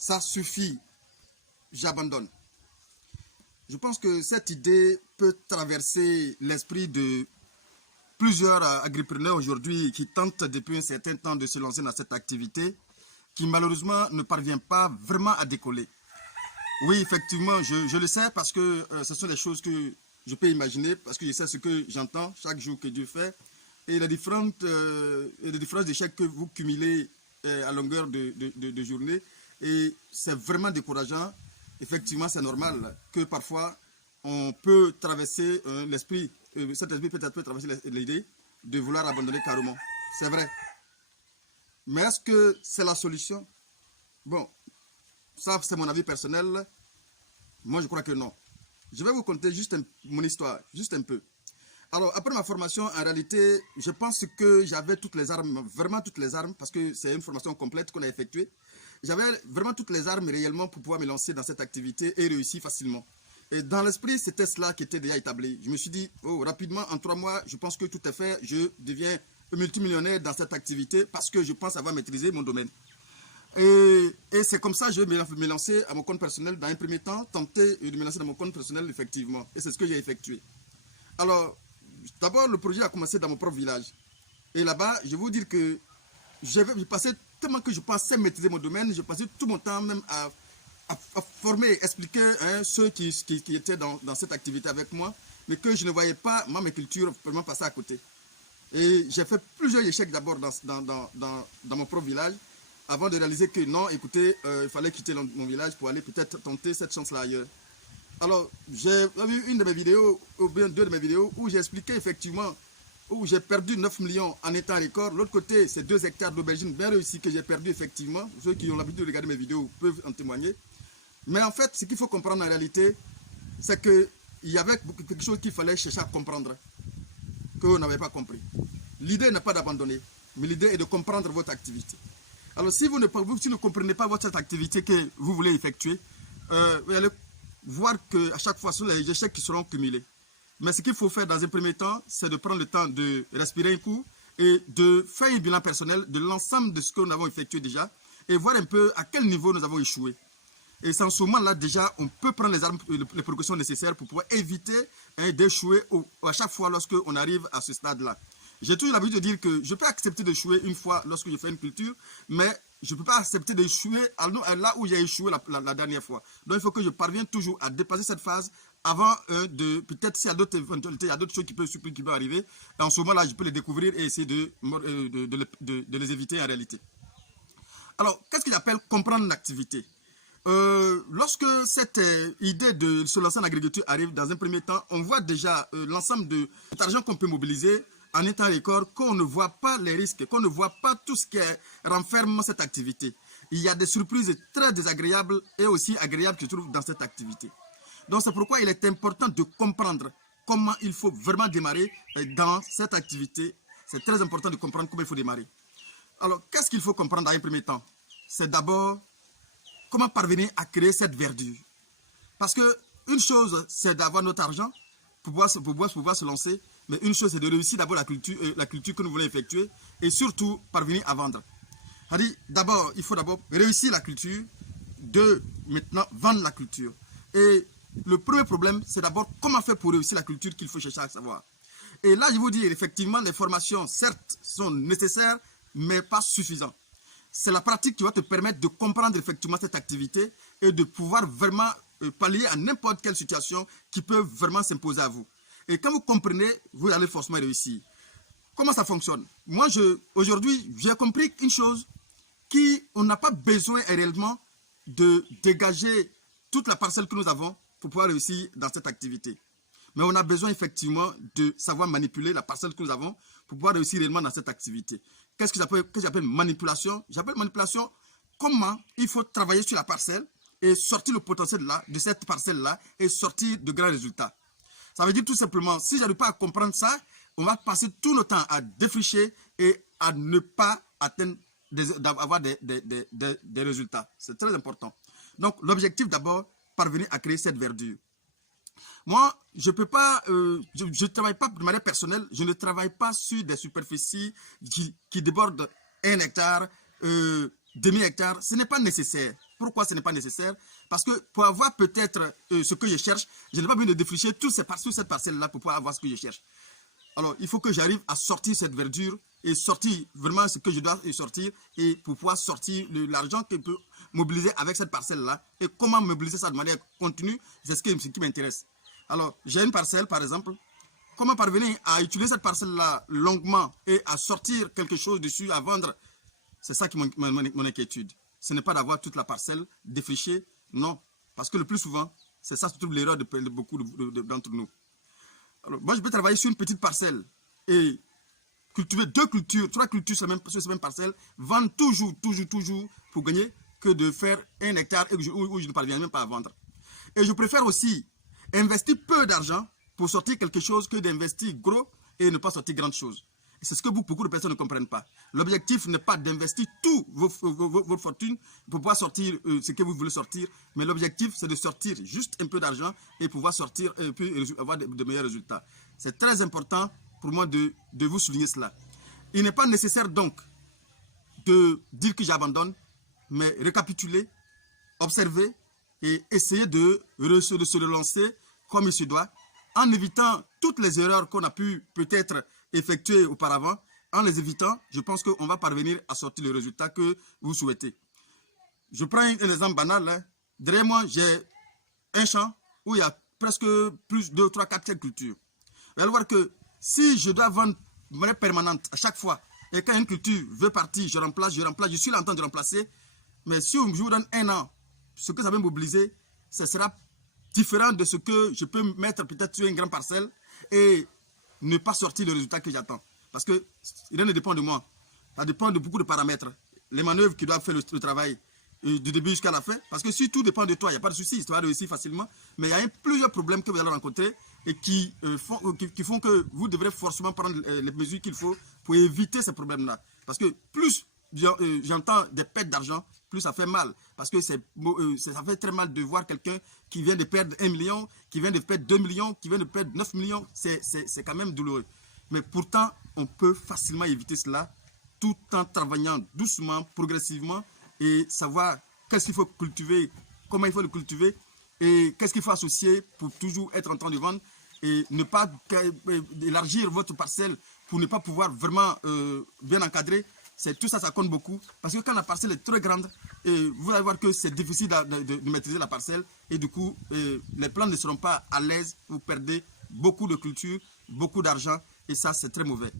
ça suffit, j'abandonne. Je pense que cette idée peut traverser l'esprit de plusieurs agripreneurs aujourd'hui qui tentent depuis un certain temps de se lancer dans cette activité, qui malheureusement ne parvient pas vraiment à décoller. Oui, effectivement, je le sais parce que ce sont des choses que je peux imaginer, parce que je sais ce que j'entends chaque jour que Dieu fait, et les différents échecs que vous cumulez à longueur de journée, et c'est vraiment décourageant. Effectivement, c'est normal que parfois on peut traverser l'esprit, cet esprit peut-être peut traverser l'idée de vouloir abandonner carrément. C'est vrai. Mais est-ce que c'est la solution? Bon, ça c'est mon avis personnel. Moi je crois que non. Je vais vous conter juste mon histoire, juste un peu. Alors après ma formation, en réalité, je pense que j'avais toutes les armes, vraiment toutes les armes, parce que c'est une formation complète qu'on a effectuée. J'avais vraiment toutes les armes réellement pour pouvoir me lancer dans cette activité et réussir facilement. Et dans l'esprit, c'était cela qui était déjà établi. Je me suis dit, oh, rapidement, en 3 mois, je pense que tout est fait. Je deviens multimillionnaire dans cette activité parce que je pense avoir maîtrisé mon domaine. Et c'est comme ça que je vais me lancer à mon compte personnel dans un premier temps, tenter de me lancer dans mon compte personnel effectivement. Et c'est ce que j'ai effectué. Alors, d'abord, le projet a commencé dans mon propre village. Et là-bas, je vais vous dire que j'ai passé tellement que je pensais maîtriser mon domaine, je passais tout mon temps même à former, expliquer ceux qui étaient dans cette activité avec moi, mais que je ne voyais pas ma culture vraiment passer à côté. Et j'ai fait plusieurs échecs d'abord dans mon propre village, avant de réaliser que non, écoutez, il fallait quitter mon village pour aller peut-être tenter cette chance-là ailleurs. Alors, j'ai vu une de mes vidéos, ou bien 2 de mes vidéos, où j'ai expliqué effectivement, où j'ai perdu 9 millions en étant record. L'autre côté, c'est 2 hectares d'aubergines bien réussis que j'ai perdu effectivement. Ceux qui ont l'habitude de regarder mes vidéos peuvent en témoigner. Mais en fait, ce qu'il faut comprendre en réalité, c'est qu'il y avait quelque chose qu'il fallait chercher à comprendre, que vous n'avez pas compris. L'idée n'est pas d'abandonner, mais l'idée est de comprendre votre activité. Alors, si vous ne comprenez pas votre activité que vous voulez effectuer, vous allez voir qu'à chaque fois, ce sont les échecs qui seront cumulés. Mais ce qu'il faut faire dans un premier temps, c'est de prendre le temps de respirer un coup et de faire un bilan personnel de l'ensemble de ce que nous avons effectué déjà et voir un peu à quel niveau nous avons échoué. Et sans ce moment-là, déjà, on peut prendre les armes, les précautions nécessaires pour pouvoir éviter d'échouer à chaque fois lorsqu'on arrive à ce stade-là. J'ai toujours l'habitude de dire que je peux accepter d'échouer une fois lorsque je fais une culture, mais je ne peux pas accepter d'échouer là où j'ai échoué la dernière fois. Donc il faut que je parvienne toujours à dépasser cette phase avant de, peut-être s'il y a d'autres éventualités, il y a d'autres choses qui peuvent arriver. Et en ce moment-là, je peux les découvrir et essayer de les éviter en réalité. Alors, qu'est-ce qu'il appelle comprendre l'activité? Lorsque cette idée de se lancer en agriculture arrive dans un premier temps, on voit déjà l'ensemble de l'argent qu'on peut mobiliser en étant record, qu'on ne voit pas les risques, qu'on ne voit pas tout ce qui renferme cette activité. Il y a des surprises très désagréables et aussi agréables qui se trouvent dans cette activité. Donc c'est pourquoi il est important de comprendre comment il faut vraiment démarrer dans cette activité. C'est très important de comprendre comment il faut démarrer. Alors, qu'est-ce qu'il faut comprendre dans un premier temps? C'est d'abord comment parvenir à créer cette verdure. Parce que une chose, c'est d'avoir notre argent pour pouvoir se lancer. Mais une chose, c'est de réussir d'abord la culture que nous voulons effectuer et surtout parvenir à vendre. D'abord, il faut d'abord réussir la culture, maintenant vendre la culture. Et le premier problème, c'est d'abord comment faire pour réussir la culture qu'il faut chercher à savoir. Et là, je vous dis, effectivement, les formations, certes, sont nécessaires, mais pas suffisantes. C'est la pratique qui va te permettre de comprendre effectivement cette activité et de pouvoir vraiment pallier à n'importe quelle situation qui peut vraiment s'imposer à vous. Et quand vous comprenez, vous allez forcément réussir. Comment ça fonctionne? Moi, aujourd'hui, j'ai compris une chose, qu'on n'a pas besoin réellement de dégager toute la parcelle que nous avons pour pouvoir réussir dans cette activité. Mais on a besoin effectivement de savoir manipuler la parcelle que nous avons pour pouvoir réussir réellement dans cette activité. Qu'est-ce que j'appelle manipulation? J'appelle manipulation comment il faut travailler sur la parcelle et sortir le potentiel de cette parcelle-là et sortir de grands résultats. Ça veut dire tout simplement, si je n'arrive pas à comprendre ça, on va passer tout notre temps à défricher et à ne pas atteindre, d'avoir des résultats. C'est très important. Donc, l'objectif d'abord, parvenir à créer cette verdure. Moi, je peux pas, je ne travaille pas de manière personnelle, je ne travaille pas sur des superficies qui débordent 1 hectare, demi-hectare. Ce n'est pas nécessaire. Pourquoi ce n'est pas nécessaire? Parce que pour avoir peut-être ce que je cherche, je n'ai pas besoin de défricher toute cette parcelle-là pour pouvoir avoir ce que je cherche. Alors, il faut que j'arrive à sortir cette verdure et sortir vraiment ce que je dois sortir et pour pouvoir sortir l'argent que je peux mobiliser avec cette parcelle-là. Et comment mobiliser ça de manière continue, c'est ce qui m'intéresse. Alors, j'ai une parcelle, par exemple. Comment parvenir à utiliser cette parcelle-là longuement et à sortir quelque chose dessus, à vendre? C'est ça qui est mon inquiétude. Ce n'est pas d'avoir toute la parcelle défrichée, non. Parce que le plus souvent, c'est ça surtout l'erreur de beaucoup d'entre nous. Alors, moi, je peux travailler sur une petite parcelle et cultiver 2 cultures, 3 cultures sur cette même parcelle, vendre toujours pour gagner que de faire 1 hectare où je ne parviens même pas à vendre. Et je préfère aussi investir peu d'argent pour sortir quelque chose que d'investir gros et ne pas sortir grande chose. C'est ce que beaucoup de personnes ne comprennent pas. L'objectif n'est pas d'investir tout votre fortune pour pouvoir sortir ce que vous voulez sortir, mais l'objectif c'est de sortir juste un peu d'argent et pouvoir sortir et puis avoir de meilleurs résultats. C'est très important pour moi de vous souligner cela. Il n'est pas nécessaire donc de dire que j'abandonne, mais récapituler, observer et essayer de se relancer comme il se doit, en évitant toutes les erreurs qu'on a pu peut-être effectuer auparavant. En les évitant, je pense qu'on va parvenir à sortir le résultat que vous souhaitez. Je prends un exemple banal. Hein. Derrière moi, j'ai un champ où il y a presque plus de 2, 3, 4 cultures. Vous allez voir que si je dois vendre de manière permanente à chaque fois, et quand une culture veut partir, je remplace, je suis là en train de remplacer, mais si je vous donne 1 an, ce que ça va mobiliser, ce sera différent de ce que je peux mettre peut-être sur une grande parcelle et ne pas sortir le résultat que j'attends. Parce que rien ne dépend de moi. Ça dépend de beaucoup de paramètres. Les manœuvres qui doivent faire le travail du début jusqu'à la fin. Parce que si tout dépend de toi, il n'y a pas de souci, tu vas réussir facilement. Mais il y a plusieurs problèmes que vous allez rencontrer et qui font que vous devrez forcément prendre les mesures qu'il faut pour éviter ces problèmes-là. Parce que plus j'entends des pertes d'argent, plus ça fait mal. Parce que ça fait très mal de voir quelqu'un qui vient de perdre 1 million, qui vient de perdre 2 millions, qui vient de perdre 9 millions. C'est quand même douloureux. Mais pourtant, on peut facilement éviter cela tout en travaillant doucement, progressivement et savoir qu'est-ce qu'il faut cultiver, comment il faut le cultiver et qu'est-ce qu'il faut associer pour toujours être en train de vendre et ne pas élargir votre parcelle pour ne pas pouvoir vraiment bien encadrer. Tout ça, ça compte beaucoup. Parce que quand la parcelle est très grande, vous allez voir que c'est difficile de maîtriser la parcelle. Et du coup, les plants ne seront pas à l'aise. Vous perdez beaucoup de culture, beaucoup d'argent. Et ça, c'est très mauvais.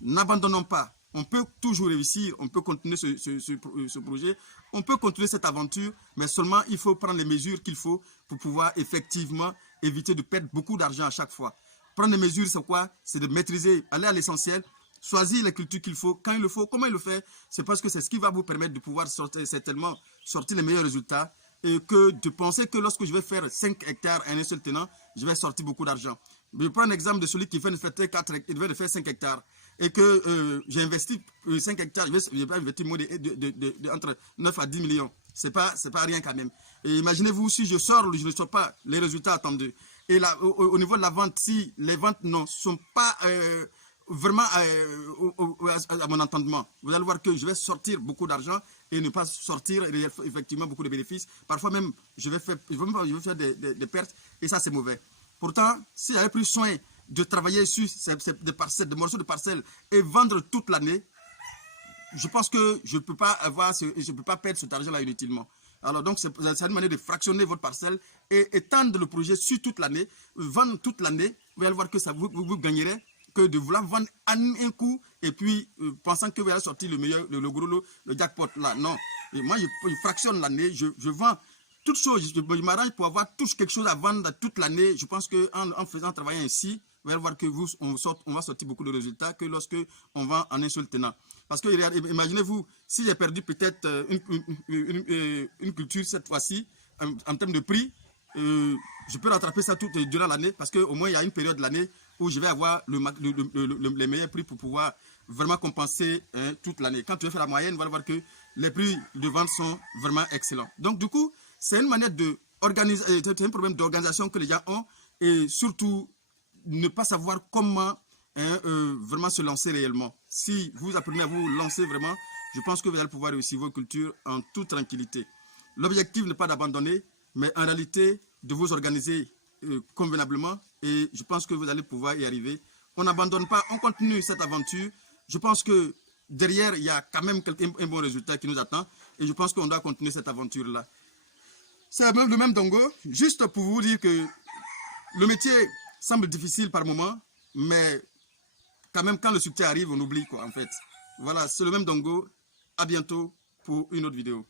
N'abandonnons pas. On peut toujours réussir. On peut continuer ce projet. On peut continuer cette aventure. Mais seulement, il faut prendre les mesures qu'il faut pour pouvoir effectivement éviter de perdre beaucoup d'argent à chaque fois. Prendre les mesures, c'est quoi? C'est de maîtriser, aller à l'essentiel. Choisir les cultures qu'il faut, quand il le faut, comment il le fait. C'est parce que c'est ce qui va vous permettre de pouvoir certainement sortir les meilleurs résultats et que de penser que lorsque je vais faire 5 hectares à un seul tenant, je vais sortir beaucoup d'argent. Je prends un exemple de celui qui vient de faire 5 hectares et que j'ai investi 5 hectares, je vais investir entre 9 à 10 millions. C'est pas rien quand même. Et imaginez-vous si je ne sors pas les résultats attendus. Et là, au niveau de la vente, si les ventes ne sont pas vraiment à mon entendement, vous allez voir que je vais sortir beaucoup d'argent et ne pas sortir effectivement beaucoup de bénéfices. Parfois même, je vais faire des pertes et ça c'est mauvais. Pourtant, si j'avais pris soin de travailler sur des morceaux de parcelles et vendre toute l'année, je pense que je ne peux pas perdre cet argent-là inutilement. Alors donc, c'est une manière de fractionner votre parcelle et étendre le projet sur toute l'année, vendre toute l'année. Vous allez voir que ça vous gagnerez que de vouloir vendre un coup et puis pensant que vous allez sortir le meilleur, le gros lot, le jackpot là. Non. Et moi, je fractionne l'année, je vends toutes choses. Je m'arrange pour avoir quelque chose à vendre toute l'année. Je pense qu'en faisant travailler ainsi, vous allez voir que on va sortir beaucoup de résultats que lorsque on vend en un seul tenant. Parce que imaginez-vous, si j'ai perdu peut-être une culture cette fois-ci, en termes de prix, je peux rattraper ça tout durant l'année parce qu'au moins il y a une période de l'année où je vais avoir les meilleurs prix pour pouvoir vraiment compenser toute l'année. Quand tu vas faire la moyenne, vous allez voir que les prix de vente sont vraiment excellents. Donc du coup, c'est une manière c'est un problème d'organisation que les gens ont et surtout ne pas savoir comment vraiment se lancer réellement. Si vous apprenez à vous lancer vraiment, je pense que vous allez pouvoir réussir vos cultures en toute tranquillité. L'objectif n'est pas d'abandonner, mais en réalité, de vous organiser convenablement. Et je pense que vous allez pouvoir y arriver. On n'abandonne pas, on continue cette aventure. Je pense que derrière, il y a quand même un bon résultat qui nous attend. Et je pense qu'on doit continuer cette aventure-là. C'est le même Dongo. Juste pour vous dire que le métier semble difficile par moment, mais quand même, quand le succès arrive, on oublie quoi, en fait. Voilà, c'est le même Dongo. À bientôt pour une autre vidéo.